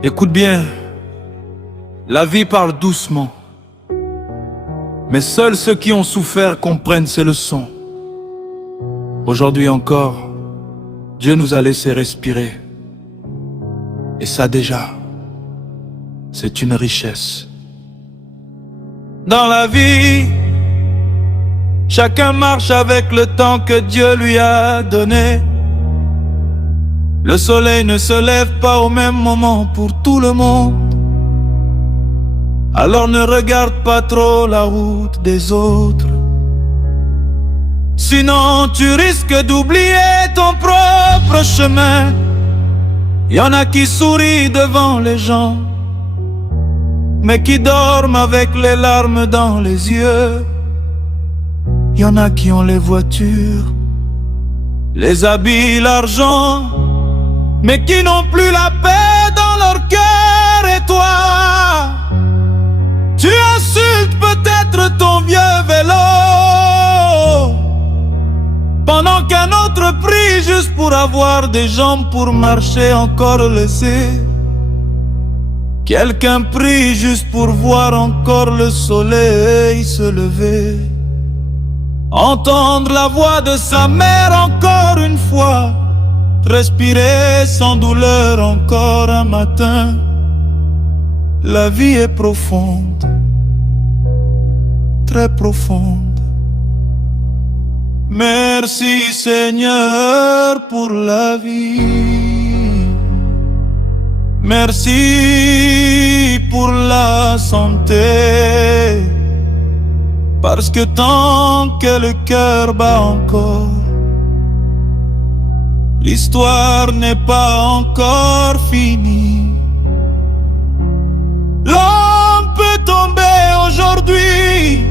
Écoute bien, la vie parle doucement, mais seuls ceux qui ont souffert comprennent ses leçons. Aujourd'hui encore, Dieu nous a laissé respirer. Et ça déjà, c'est une richesse. Dans la vie, chacun marche avec le temps que Dieu lui a donné. Le soleil ne se lève pas au même moment pour tout le monde. Alors ne regarde pas trop la route des autres. Sinon tu risques d'oublier ton propre chemin. Y en a qui sourient devant les gens, mais qui dorment avec les larmes dans les yeux. Y en a qui ont les voitures, les habits, l'argent, mais qui n'ont plus la paix dans leur cœur. Et toi, tu insultes peut-être ton vieux vélo, pendant qu'un autre prie juste pour avoir des jambes pour marcher encore laissé. Quelqu'un prie juste pour voir encore le soleil se lever, entendre la voix de sa mère encore une fois, respirer sans douleur encore un matin. La vie est profonde, très profonde. Merci Seigneur pour la vie. Merci pour la santé, parce que tant que le cœur bat encore, l'histoire n'est pas encore finie. L'homme peut tomber aujourd'hui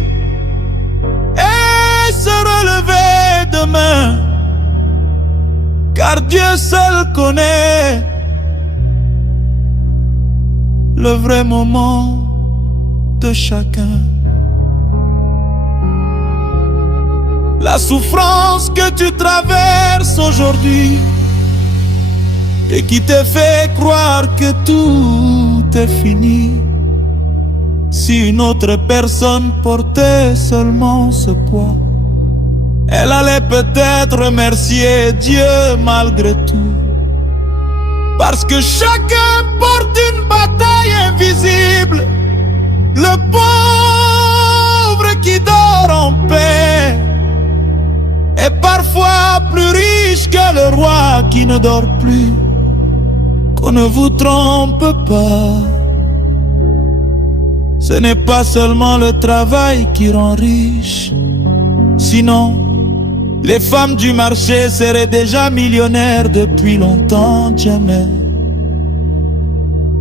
et se relever demain, car Dieu seul connaît le vrai moment de chacun. La souffrance que tu traverses aujourd'hui et qui te fait croire que tout est fini, si une autre personne portait seulement ce poids, elle allait peut-être remercier Dieu malgré tout. Parce que chacun porte une bataille invisible. Le pauvre qui dort en paix est parfois plus riche que le roi qui ne dort plus. Qu'on ne vous trompe pas, ce n'est pas seulement le travail qui rend riche. Sinon, les femmes du marché seraient déjà millionnaires depuis longtemps. Jamais.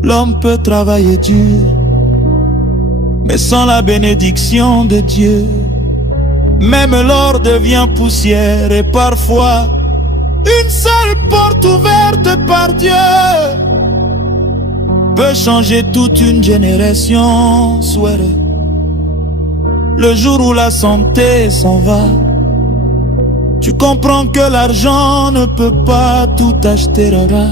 L'homme peut travailler dur, mais sans la bénédiction de Dieu, même l'or devient poussière. Et parfois, une seule porte ouverte par Dieu peut changer toute une génération. Soit le jour où la santé s'en va, tu comprends que l'argent ne peut pas tout acheter, rara.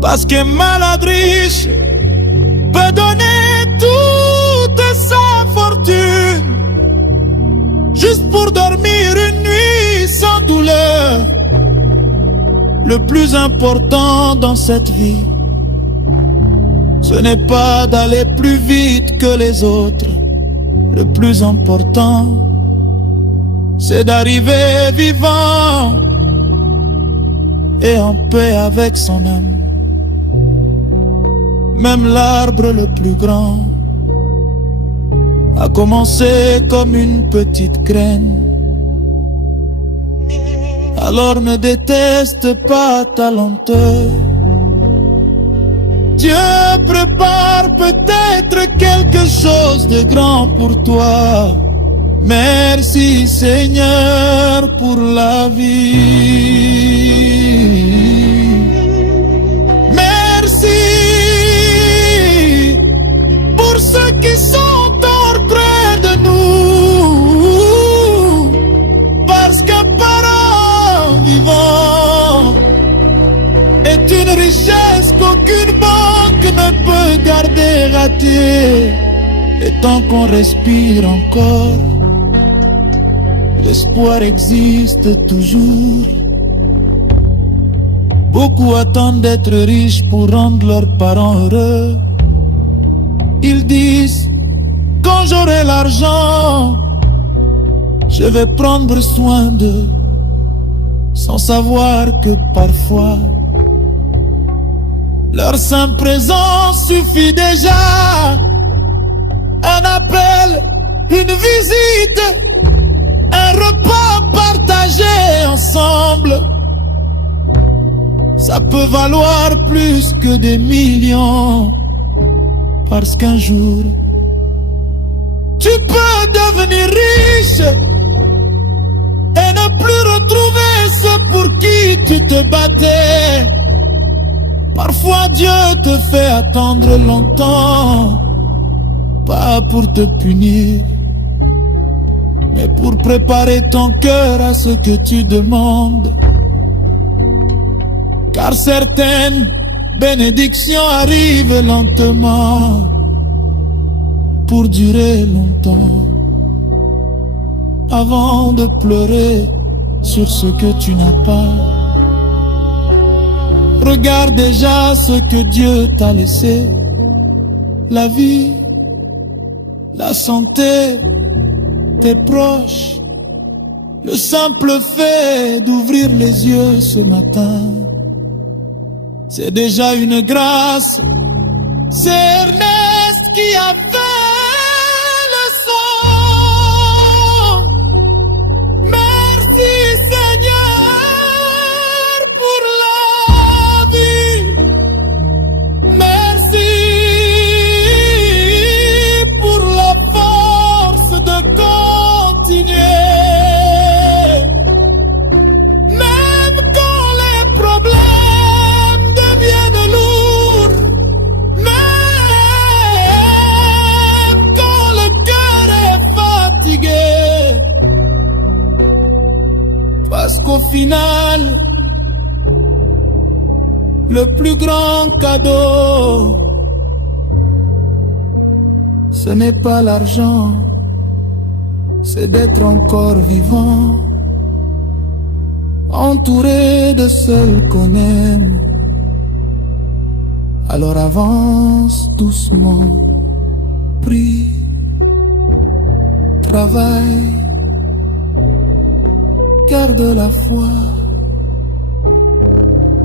Parce que maladriche peut donner toute sa fortune juste pour dormir une nuit sans douleur. Le plus important dans cette vie, ce n'est pas d'aller plus vite que les autres. Le plus important, c'est d'arriver vivant et en paix avec son âme. Même l'arbre le plus grand a commencé comme une petite graine. Alors ne déteste pas ta lenteur. Dieu prépare peut-être quelque chose de grand pour toi. Merci Seigneur pour la vie. Merci pour ceux qui sont hors près de nous, parce qu'un parent vivant est une richesse qu'aucune banque que ne peut garder raté. Et tant qu'on respire encore, l'espoir existe toujours. Beaucoup attendent d'être riches pour rendre leurs parents heureux. Ils disent, quand j'aurai l'argent, je vais prendre soin d'eux, sans savoir que parfois leur simple présence suffit déjà. Un appel, une visite, un repas partagé ensemble, ça peut valoir plus que des millions. Parce qu'un jour, tu peux devenir riche et ne plus retrouver ce pour qui tu te battais. Parfois Dieu te fait attendre longtemps, pas pour te punir, mais pour préparer ton cœur à ce que tu demandes. Car certaines bénédictions arrivent lentement pour durer longtemps, avant de pleurer sur ce que tu n'as pas. Regarde déjà ce que Dieu t'a laissé, la vie, la santé, tes proches, le simple fait d'ouvrir les yeux ce matin, c'est déjà une grâce. C'est Ernest qui a fait le son. Merci Seigneur pour la vie. Merci pour la force de continuer. Même quand les problèmes deviennent lourds, même quand le cœur est fatigué, parce qu'au final, le plus grand cadeau, ce n'est pas l'argent, c'est d'être encore vivant, entouré de ceux qu'on aime. Alors avance doucement, prie, travaille, garde la foi.